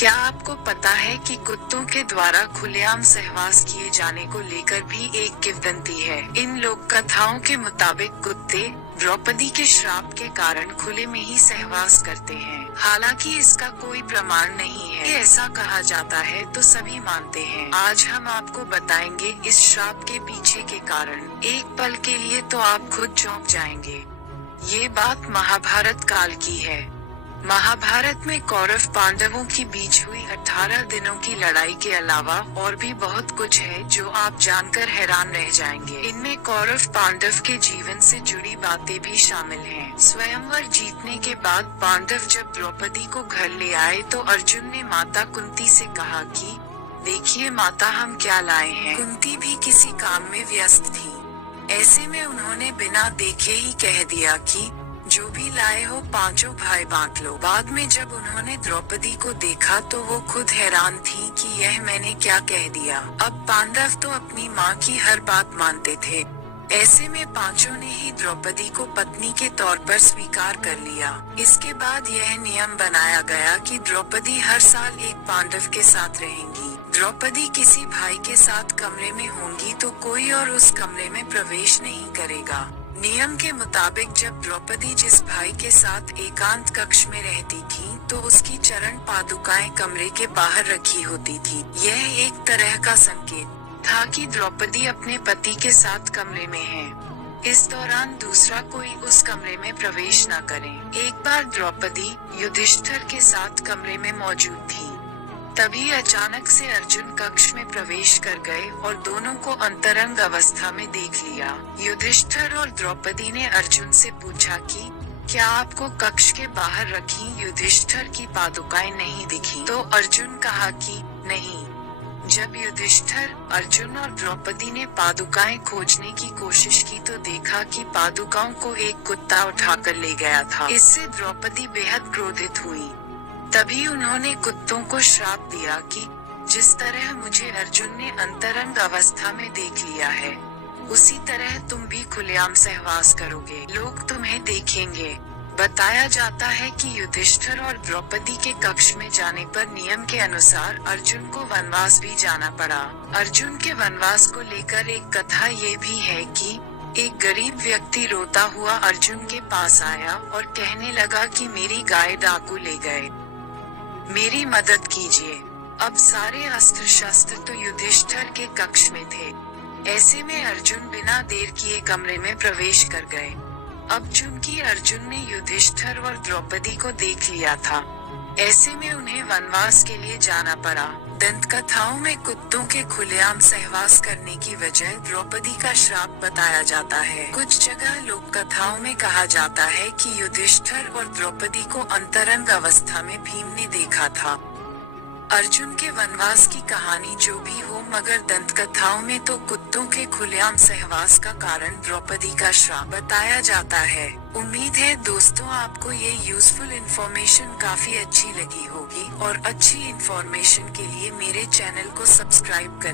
क्या आपको पता है कि कुत्तों के द्वारा खुलेआम सहवास किए जाने को लेकर भी एक किंवदंती है। इन लोक कथाओं के मुताबिक कुत्ते द्रौपदी के श्राप के कारण खुले में ही सहवास करते हैं। हालांकि इसका कोई प्रमाण नहीं है। ऐसा कहा जाता है तो सभी मानते हैं। आज हम आपको बताएंगे इस श्राप के पीछे के कारण। एक पल के लिए तो आप खुद चौंक जाएंगे। ये बात महाभारत काल की है। महाभारत में कौरव पांडवों के बीच हुई 18 दिनों की लड़ाई के अलावा और भी बहुत कुछ है जो आप जानकर हैरान रह जाएंगे। इनमें कौरव पांडव के जीवन से जुड़ी बातें भी शामिल हैं। स्वयंवर जीतने के बाद पांडव जब द्रौपदी को घर ले आए तो अर्जुन ने माता कुंती से कहा कि देखिए माता, हम क्या लाए हैं। कुंती भी किसी काम में व्यस्त थी। ऐसे में उन्होंने बिना देखे ही कह दिया कि जो भी लाए हो पांचों भाई बांट लो। बाद में जब उन्होंने द्रौपदी को देखा तो वो खुद हैरान थी कि यह मैंने क्या कह दिया। अब पांडव तो अपनी माँ की हर बात मानते थे। ऐसे में पांचों ने ही द्रौपदी को पत्नी के तौर पर स्वीकार कर लिया। इसके बाद यह नियम बनाया गया कि द्रौपदी हर साल एक पांडव के साथ रहेंगी। द्रौपदी किसी भाई के साथ कमरे में होंगी तो कोई और उस कमरे में प्रवेश नहीं करेगा। नियम के मुताबिक जब द्रौपदी जिस भाई के साथ एकांत कक्ष में रहती थी तो उसकी चरण पादुकाएं कमरे के बाहर रखी होती थी। यह एक तरह का संकेत था कि द्रौपदी अपने पति के साथ कमरे में है। इस दौरान दूसरा कोई उस कमरे में प्रवेश न करे। एक बार द्रौपदी युधिष्ठिर के साथ कमरे में मौजूद थी। तभी अचानक से अर्जुन कक्ष में प्रवेश कर गए और दोनों को अंतरंग अवस्था में देख लिया। युधिष्ठिर और द्रौपदी ने अर्जुन से पूछा कि क्या आपको कक्ष के बाहर रखी युधिष्ठिर की पादुकाएं नहीं दिखी? तो अर्जुन कहा कि नहीं। जब युधिष्ठिर, अर्जुन और द्रौपदी ने पादुकाएं खोजने की कोशिश की तो देखा कि पादुकाओं को एक कुत्ता उठाकर ले गया था। इससे द्रौपदी बेहद क्रोधित हुई। तभी उन्होंने कुत्तों को श्राप दिया कि जिस तरह मुझे अर्जुन ने अंतरंग अवस्था में देख लिया है उसी तरह तुम भी खुलेआम सहवास करोगे। लोग तुम्हें देखेंगे। बताया जाता है कि युधिष्ठिर और द्रौपदी के कक्ष में जाने पर नियम के अनुसार अर्जुन को वनवास भी जाना पड़ा। अर्जुन के वनवास को लेकर एक कथा ये भी है कि एक गरीब व्यक्ति रोता हुआ अर्जुन के पास आया और कहने लगा कि मेरी गाय डाकू ले गए, मेरी मदद कीजिए। अब सारे अस्त्र शस्त्र तो युधिष्ठिर के कक्ष में थे। ऐसे में अर्जुन बिना देर किए कमरे में प्रवेश कर गए। अब चूंकि अर्जुन ने युधिष्ठिर और द्रौपदी को देख लिया था, ऐसे में उन्हें वनवास के लिए जाना पड़ा। दंत कथाओं में कुत्तों के खुलेआम सहवास करने की वजह द्रौपदी का श्राप बताया जाता है। कुछ जगह लोक कथाओं में कहा जाता है कि युधिष्ठिर और द्रौपदी को अंतरंग अवस्था में भीम ने देखा था। अर्जुन के वनवास की कहानी जो भी हो, मगर दंत कथाओं में तो कुत्तों के खुलेआम सहवास का कारण द्रौपदी का श्राप बताया जाता है। उम्मीद है दोस्तों आपको ये यूजफुल इन्फॉर्मेशन काफी अच्छी लगी होगी और अच्छी इन्फॉर्मेशन के लिए मेरे चैनल को सब्सक्राइब करें।